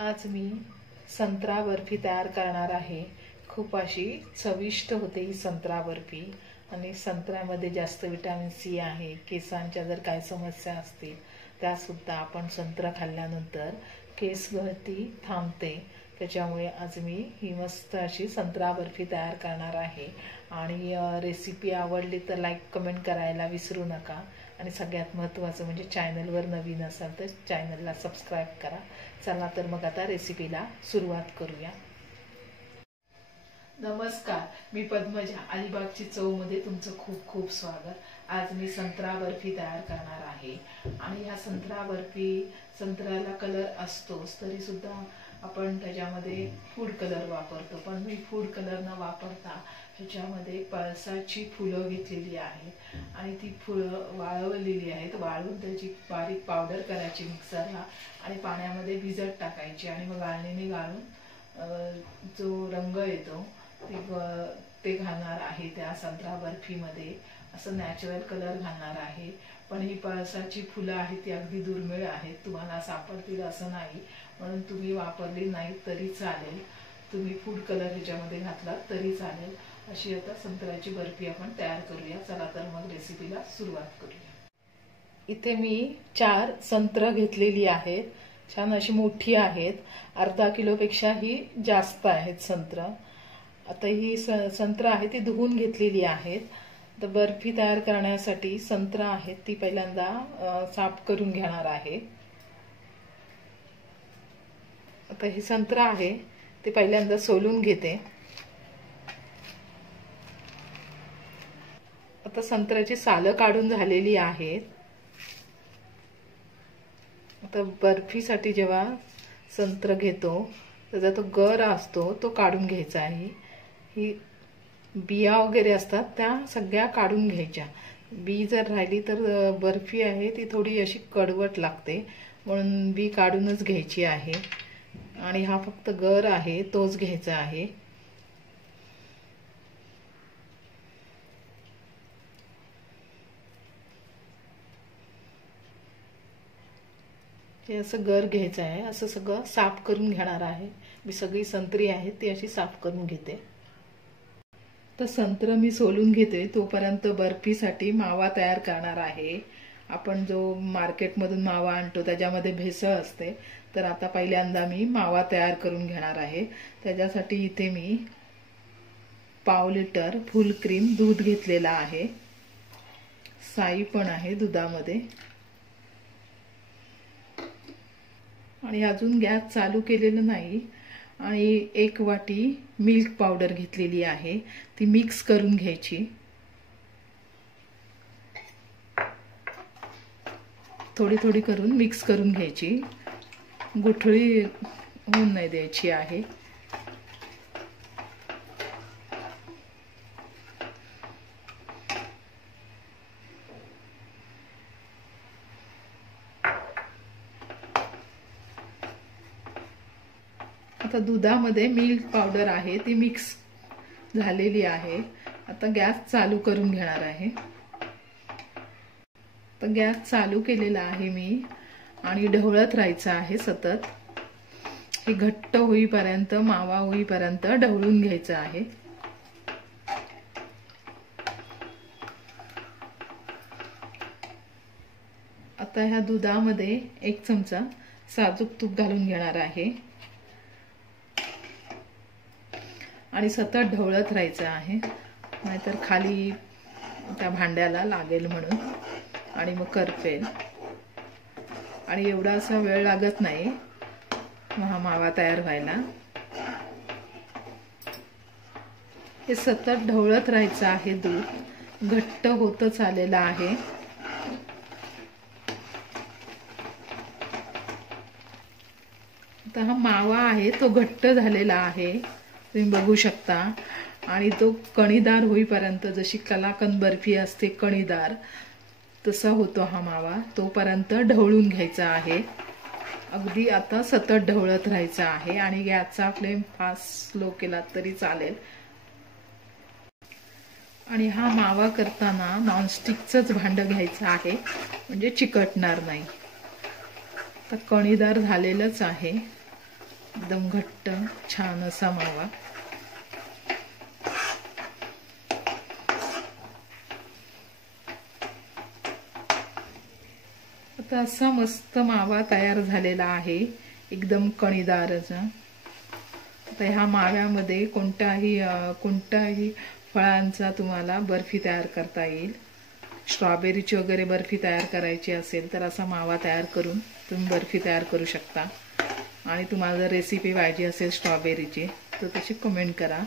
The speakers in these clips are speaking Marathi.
आज मी संत्रा बर्फी तयार करणार आहे। खूप अशी चविष्ट होते ही संत्रा बर्फी आणि संत्र्यामध्ये जास्त विटामिन सी आहे। केसांच्या जर काही समस्या असतील त्या सुद्धा आपण संत्रा खाल्ल्यानंतर केस गळती थांबते। त्याच्यामुळे आज मी ही मस्त अशी संत्रा बर्फी तयार करणार आहे आणि रेसिपी आवडली तर लाईक कमेंट करायला विसरू नका आणि सगळ्यात महत्त्वाचं म्हणजे चॅनलवर नवीन असाल तर चॅनलला सबस्क्राइब करा। चला तर मग आता रेसिपीला सुरुवात करूया। नमस्कार, मी पद्मजा, अलिबागची चवमध्ये तुमचं खूप खूप स्वागत। आज मी संत्रा बर्फी तयार करणार आहे आणि ह्या संत्रा बर्फी संत्र्याला कलर असतोच तरी सुद्धा आपण त्याच्यामध्ये फूड कलर वापरतो, पण मी फूड कलर न वापरता ह्याच्यामध्ये पळसाची फुलं घेतलेली आहेत आणि ती फुलं वाळवलेली आहेत। वाळून त्याची बारीक पावडर करायची मिक्सरला आणि पाण्यामध्ये भिजत टाकायची आणि मग गाळणीने गाळून जो रंग येतो ते घालणार आहे त्या संत्रा बर्फीमध्ये। असं नॅचरल कलर घालणार आहे, पण ही पळसाची फुलं आहेत ती अगदी दुर्मिळ आहेत, तुम्हाला सापडतील असं नाही, म्हणून तुम्ही वापरली नाही तरी चालेल। तुम्ही फूड कलर ह्याच्यामध्ये घातला तरी चालेल। अशी आता संत्र्याची बर्फी आपण तयार करूया। चला तर मग रेसिपीला सुरुवात करूया। इथे मी 4 संत्र घेतलेली आहेत, छान अशी मोठी आहेत, अर्धा किलोपेक्षा ही जास्त आहेत संत्र। आता ही संत्र आहे ती धुवून घेतलेली आहेत। तर बर्फी तयार करण्यासाठी संत्र आहेत ती पहिल्यांदा साफ करून घेणार आहे। आता ही संत्र आहे ते पहिल्यांदा सोलून घेते। आता संत्र्याची सालं काढून झालेली आहेत। आता बर्फीसाठी जेव्हा संत्र घेतो त्याचा तो गर असतो तो काढून घ्यायचा आहे। ही बिया वगैरे असतात त्या सगळ्या काढून घ्यायच्या। बी जर राहिली तर बर्फी आहे ती थोडी अशी कडवट लागते, म्हणून बी काढूनच घ्यायची आहे आणि हा फक्त गर आहे तोच घ्यायचा आहे। हे असं गर घ्यायचं आहे। असं सगळं साफ करून घेणार आहे मी। सगळी संत्री आहेत ती अशी साफ करून घेते। तर संत्र मी सोलून घेते तोपर्यंत बर्फीसाठी मावा तयार करणार आहे। आपण जो मार्केटमधून मावा आणतो त्याच्यामध्ये भेसळ असते, तर आता पहिल्यांदा मी मावा तयार करून घेणार आहे। त्याच्यासाठी इथे मी पाव लिटर फुल क्रीम दूध घेतलेला आहे। साई पण आहे दुधामध्ये आणि अजून गॅस चालू केलेलं नाही। आणि 1 वाटी मिल्क पावडर घेतलेली आहे, ती मिक्स करून घ्यायची। थोडी थोडी करून मिक्स करून घ्यायची, गुठळी होऊन नाही द्यायची आहे। आता दुधामध्ये मिल्क पावडर आहे ती मिक्स झालेली आहे। आता गॅस चालू करून घेणार आहे। तर गॅस चालू केलेला आहे मी आणि ढवळत राहायचं आहे सतत। हे घट्ट होईपर्यंत, मावा होईपर्यंत ढवळून घ्यायचं आहे। आता ह्या दुधामध्ये 1 चमचा साजूक तूप घालून घेणार आहे आणि सतत ढवळत राहायचं आहे, नाहीतर खाली त्या भांड्याला लागेल म्हणून आणि मग करपेल। आणि एवढा असा वेळ लागत नाही हा मावा तयार व्हायला। हे सतत ढवळत राहायचं आहे। दूध घट्ट होतच आलेलं आहे। आता हा मावा आहे तो घट्ट झालेला आहे, तुम्ही बघू शकता। आणि तो कणीदार होईपर्यंत, जशी कलाकंद बर्फी असते कणीदार, तसा होतो हा मावा, तोपर्यंत ढवळून घ्यायचा आहे। अगदी आता सतत ढवळत राहायचं आहे आणि गॅसचा फ्लेम फास्ट स्लो केला तरी चालेल। आणि हा मावा करताना नॉनस्टिकचंच भांडं घ्यायचं आहे, म्हणजे चिकटणार नाही। तर कणीदार झालेलंच आहे। एकदम घट्ट छान असा मावा. आता असा मस्त मावा तयार झालेला आहे, एकदम कणीदार असा. आता ह्या माव्यामध्ये कोणत्याही फळांचा तुम्हाला बर्फी तयार करता येईल. स्ट्रॉबेरीची वगैरे बर्फी तयार करायची असेल तर असा मावा तयार करून तुम्ही बर्फी तयार करू शकता. आणि तुम्हाला जर रेसिपी पाहिजे असेल स्ट्रॉबेरीची तर तशी कमेंट करा,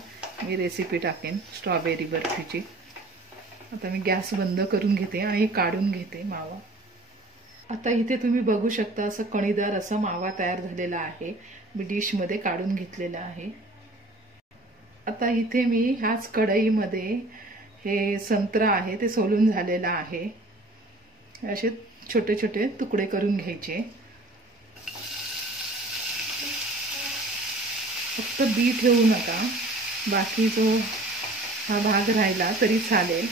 मी रेसिपी टाकेन स्ट्रॉबेरी बर्फीची. आता मी गॅस बंद करून घेते आणि काढून घेते मावा. आता इथे तुम्ही बघू शकता असं कणीदार असा मावा तयार झालेला आहे. मी डिशमध्ये काढून घेतलेला आहे. आता इथे मी ह्याच कढईमध्ये हे संत्रा आहे ते सोलून झालेला आहे. असे छोटे छोटे तुकडे करून घ्यायचे. फक्त बी ठेवू नका, बाकी जो हा भाग राहिला तरी चालेल.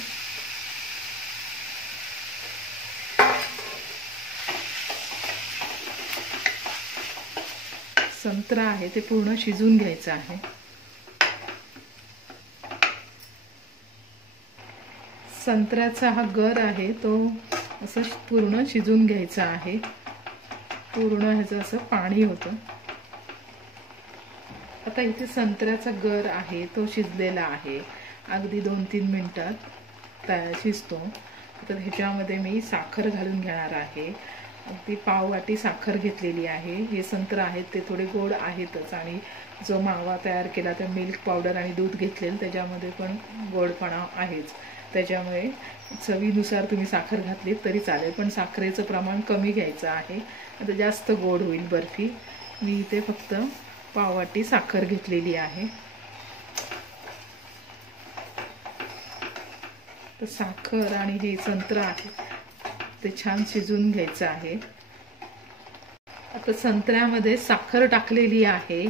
संत्रा आहे ते पूर्ण शिजून घ्यायचं आहे. संत्र्याचा हा गर आहे तो असं पूर्ण शिजून घ्यायचा आहे. पूर्ण ह्याचं असं पाणी होतं. आता इथे संत्र्याचा गर आहे तो शिजलेला आहे, अगदी 2-3 मिनिटात शिजतो. तर ह्याच्यामध्ये मी साखर घालून घेणार आहे. अगदी पाववाटी साखर घेतलेली आहे. हे संत्र आहेत ते थोडे गोड आहेतच, आणि जो मावा तयार केला तर मिल्क पावडर आणि दूध घेतलेलं त्याच्यामध्ये पण गोडपणा आहेच. त्याच्यामुळे चवीनुसार तुम्ही साखर घातली तरी चालेल, पण साखरेचं प्रमाण कमी घ्यायचं आहे. आता जास्त गोड होईल बर्फी. मी इथे फक्त पाववाटी साखर घेतलेली आहे. तर साखर आणि हे संत्र आहे ते छान शिजून घ्यायचं आहे. आता संत्र्यामध्ये साखर टाकलेली आहे.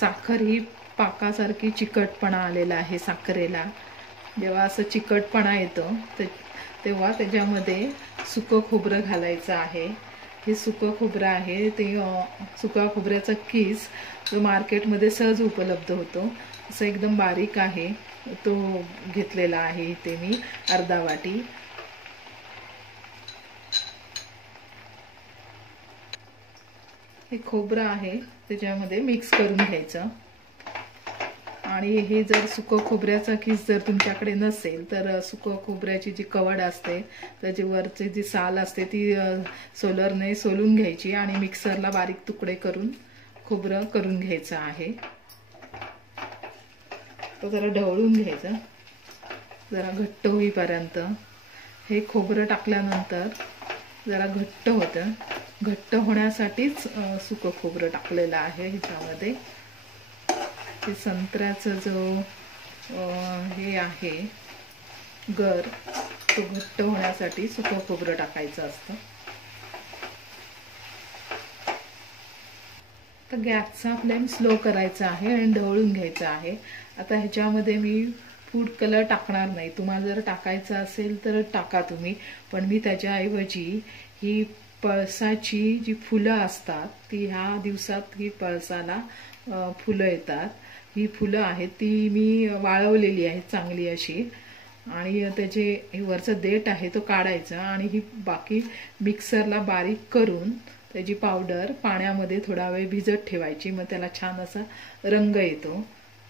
साखर ही पाकासारखी चिकटपणा आलेला आहे साखरेला. जेव्हा असं चिकटपणा येतो तेव्हा त्याच्यामध्ये सुकं खोबरं घालायचं आहे. हे सुकं खोबरं आहे ते सुका खोबऱ्याचा किस जो मार्केटमध्ये सहज उपलब्ध होतो, असं एकदम बारीक आहे तो घेतलेला आहे इथे मी अर्धा वाटी. हे खोबरं आहे त्याच्यामध्ये मिक्स करून घ्यायचं. आणि हे जर सुकं खोबऱ्याचा किस जर तुमच्याकडे नसेल तर सुकं खोबऱ्याची जी कवड असते त्याची वरची जी साल असते ती सोलरने सोलून घ्यायची आणि मिक्सरला बारीक तुकडे करून खोबरं करून घ्यायचं आहे. तो जरा ढवळून घ्यायचं जरा घट्ट होईपर्यंत. हे खोबरं टाकल्यानंतर जरा घट्ट होतं. घट्ट होण्यासाठीच सुकं खोबरं टाकलेलं आहे ह्याच्यामध्ये. ते संत्र्याचं जो हे आहे गर तो घट्ट होण्यासाठी सुकं खोबरं टाकायचं असतं. तर गॅसचा फ्लेम स्लो करायचा आहे आणि ढवळून घ्यायचा आहे. आता ह्याच्यामध्ये मी फूड कलर टाकणार नाही. तुम्हाला जर टाकायचं असेल तर टाका तुम्ही, पण मी त्याच्याऐवजी ही पळसाची जी फुलं असतात ती ह्या दिवसात ही पळसाला फुलं येतात. ही फुलं आहेत ती मी वाळवलेली आहेत चांगली अशी, आणि त्याचे वरचा देठ आहे तो काढायचा आणि ही बाकी मिक्सरला बारीक करून त्याची पावडर पाण्यामध्ये थोडा वेळ भिजत ठेवायची. मग त्याला छान असा रंग येतो.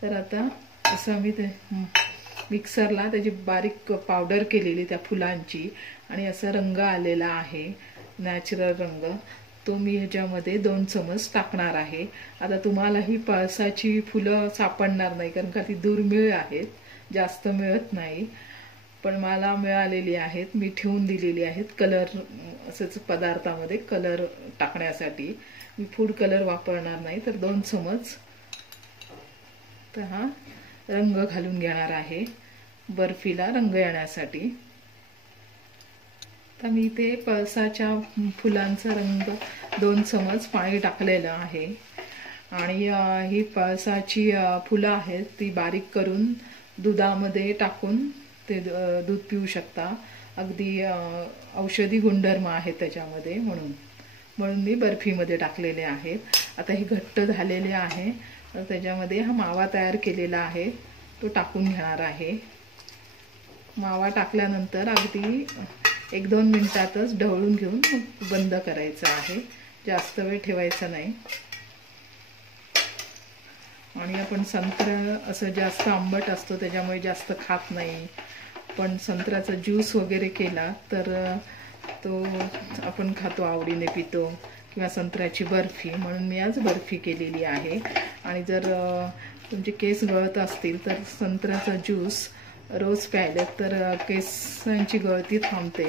तर आता असं मी ते मिक्सरला त्याची बारीक पावडर केलेली त्या फुलांची आणि असा रंग आलेला आहे नॅचरल रंग, तो मी ह्याच्यामध्ये 2 चमच टाकणार आहे. आता तुम्हाला ही पळसाची फुलं सापडणार नाही कारण का ती दुर्मिळ आहेत, जास्त मिळत नाही, पण मला मिळालेली आहेत. मी ठेवून दिलेली आहेत कलर असंच पदार्थामध्ये कलर टाकण्यासाठी. मी फूड कलर वापरणार नाही तर 2 चमच तर हा रंग घालून घेणार आहे बर्फीला रंग येण्यासाठी. तर मी ते पळसाच्या फुलांचा रंग 2 चमच पाणी टाकलेलं आहे. आणि ही पळसाची फुलं आहेत ती बारीक करून दुधामध्ये टाकून ते दूध पिऊ शकता. अगदी औषधी गुणधर्म आहेत त्याच्यामध्ये म्हणून. म्हणून मी बर्फीमध्ये टाकलेले आहेत। आता हे घट्ट झालेले आहे, तर त्याच्यामध्ये हा मावा तयार केलेला आहे तो टाकून घेणार आहे। मावा टाकल्यानंतर अगदी 1-2 मिनिटातच ढवळून घेऊन बंद करायचं आहे, जास्त वेळ ठेवायचा नाही। आणि आपण संत्रा असं जास्त आंबट असतो त्याच्यामुळे जास्त खात नाही, पण संत्र्याचा ज्यूस वगैरे केला तर तो आपण खातो, आवडीने पितो, किंवा संत्र्याची बर्फी, म्हणून मी आज बर्फी केलेली आहे। आणि जर तुमचे केस गळत असतील तर संत्र्याचा ज्यूस रोज प्यायले तर केसांची गळती थांबते।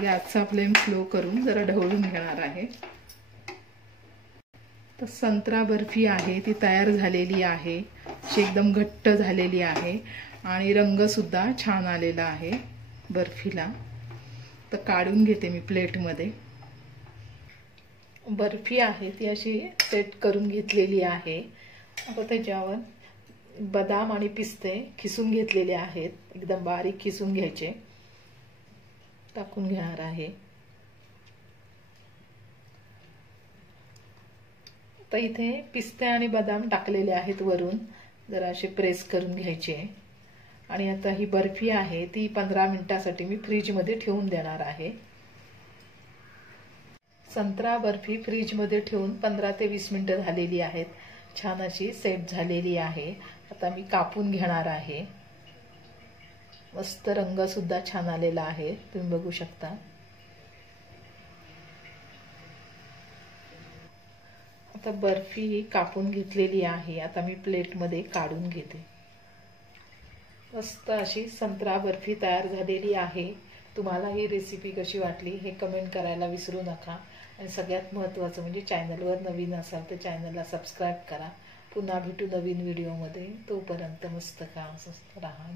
गॅसचा फ्लेम स्लो करून जरा ढवळून घेणार आहे। तर संत्रा बर्फी आहे ती तयार झालेली आहे, अशी एकदम घट्ट झालेली आहे आणि रंग सुद्धा छान आलेला आहे बर्फीला। तर काढून घेते मी प्लेटमध्ये। बर्फी आहे ती अशी सेट करून घेतलेली आहे। आता त्याच्यावर बदाम आणि पिस्ते खिसून घेतलेले आहेत, एकदम बारीक खिसून घ्यायचे, टाकून घेणार आहे। तर इथे पिस्ते आणि बदाम टाकलेले आहेत वरून, जरा असे प्रेस करून घ्यायचे। आणि आता ही बर्फी आहे ती 15 मिनिटांसाठी मी फ्रीजमध्ये ठेवून देणार आहे। संत्रा बर्फी फ्रीजमध्ये ठेवून 15 ते 20 मिनिटं झालेली आहेत, छान अशी सेट झालेली आहे। आता मी कापून घेणार आहे। मस्त रंग सुद्धा छान आलेला आहे, तुम्ही बघू शकता। आता बर्फी कापून घेतलेली आहे, आता मी प्लेटमध्ये काढून घेते। मस्त अशी संत्रा बर्फी तयार झालेली आहे। तुम्हाला ही रेसिपी कशी वाटली हे कमेंट करायला विसरू नका। आणि सगळ्यात महत्त्वाचं म्हणजे चॅनलवर नवीन असाल तर चॅनलला सबस्क्राईब करा। पुन्हा भेटू नवीन व्हिडिओमध्ये, तोपर्यंत मस्त खा, मस्त राहा।